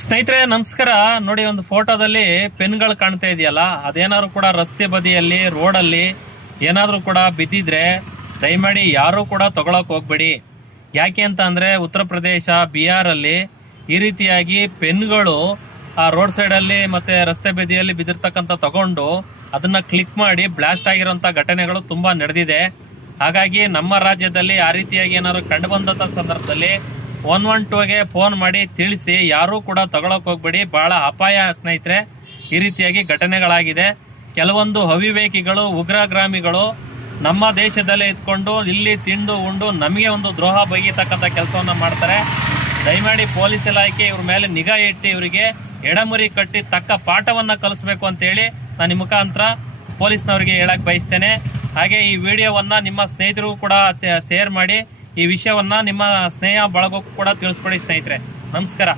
ಸ್ನೇಹಿತರೆ ನಮಸ್ಕಾರ. ನೋಡಿ, ಒಂದು ಫೋಟೋದಲ್ಲಿ ಪೆನ್ಗಳು ಕಾಣ್ತಾ ಇದೆಯಲ್ಲ, ಅದೇನಾದ್ರು ಕೂಡ ರಸ್ತೆ ಬದಿಯಲ್ಲಿ ರೋಡಲ್ಲಿ ಏನಾದ್ರೂ ಕೂಡ ಬಿದ್ದಿದ್ರೆ ದಯಮಾಡಿ ಯಾರು ಕೂಡ ತಗೊಳಕ್ ಹೋಗ್ಬೇಡಿ. ಯಾಕೆ ಅಂತ ಅಂದ್ರೆ ಉತ್ತರ ಪ್ರದೇಶ, ಬಿಹಾರ್ ಅಲ್ಲಿ ಈ ರೀತಿಯಾಗಿ ಪೆನ್ಗಳು ಆ ರೋಡ್ ಸೈಡ್ ಅಲ್ಲಿ ಮತ್ತೆ ರಸ್ತೆ ಬದಿಯಲ್ಲಿ ಬಿದ್ದಿರ್ತಕ್ಕಂಥ ತಗೊಂಡು ಅದನ್ನ ಕ್ಲಿಕ್ ಮಾಡಿ ಬ್ಲಾಸ್ಟ್ ಆಗಿರೋಂಥ ಘಟನೆಗಳು ತುಂಬಾ ನಡೆದಿದೆ. ಹಾಗಾಗಿ ನಮ್ಮ ರಾಜ್ಯದಲ್ಲಿ ಆ ರೀತಿಯಾಗಿ ಏನಾದ್ರು ಕಂಡು ಬಂದಂತ ಸಂದರ್ಭದಲ್ಲಿ 112ಗೆ ಫೋನ್ ಮಾಡಿ ತಿಳಿಸಿ. ಯಾರೂ ಕೂಡ ತಗೊಳಕ್ ಹೋಗ್ಬೇಡಿ, ಬಹಳ ಅಪಾಯ ಸ್ನೇಹಿತರೆ. ಈ ರೀತಿಯಾಗಿ ಘಟನೆಗಳಾಗಿದೆ. ಕೆಲವೊಂದು ಅವಿವೇಕಿಗಳು, ಉಗ್ರಗಾಮಿಗಳು ನಮ್ಮ ದೇಶದಲ್ಲೇ ಇದ್ಕೊಂಡು ಇಲ್ಲಿ ತಿಂಡು ಉಂಡು ನಮಗೆ ಒಂದು ದ್ರೋಹ ಬಗೆಯತಕ್ಕಂಥ ಕೆಲಸವನ್ನ ಮಾಡ್ತಾರೆ. ದಯಮಾಡಿ ಪೊಲೀಸ್ ಇಲಾಖೆ ಇವ್ರ ಮೇಲೆ ನಿಗಾ ಇಟ್ಟು ಇವರಿಗೆ ಎಡಮುರಿ ಕಟ್ಟಿ ತಕ್ಕ ಪಾಠವನ್ನ ಕಲಿಸ್ಬೇಕು ಅಂತ ಹೇಳಿ ನಾನು ನಿಮ್ಮ ಮುಖಾಂತರ ಪೊಲೀಸ್ನವರಿಗೆ ಹೇಳಕ್ ಬಯಸ್ತೇನೆ. ಹಾಗೆ ಈ ವಿಡಿಯೋವನ್ನ ನಿಮ್ಮ ಸ್ನೇಹಿತರು ಕೂಡ ಶೇರ್ ಮಾಡಿ. ಈ ವಿಷಯವನ್ನ ನಿಮ್ಮ ಸ್ನೇಹ ಬಳಗಕ್ಕೂ ಕೂಡ ತಿಳಿಸ್ಕೊಡಿ ಸ್ನೇಹಿತರೆ. ನಮಸ್ಕಾರ.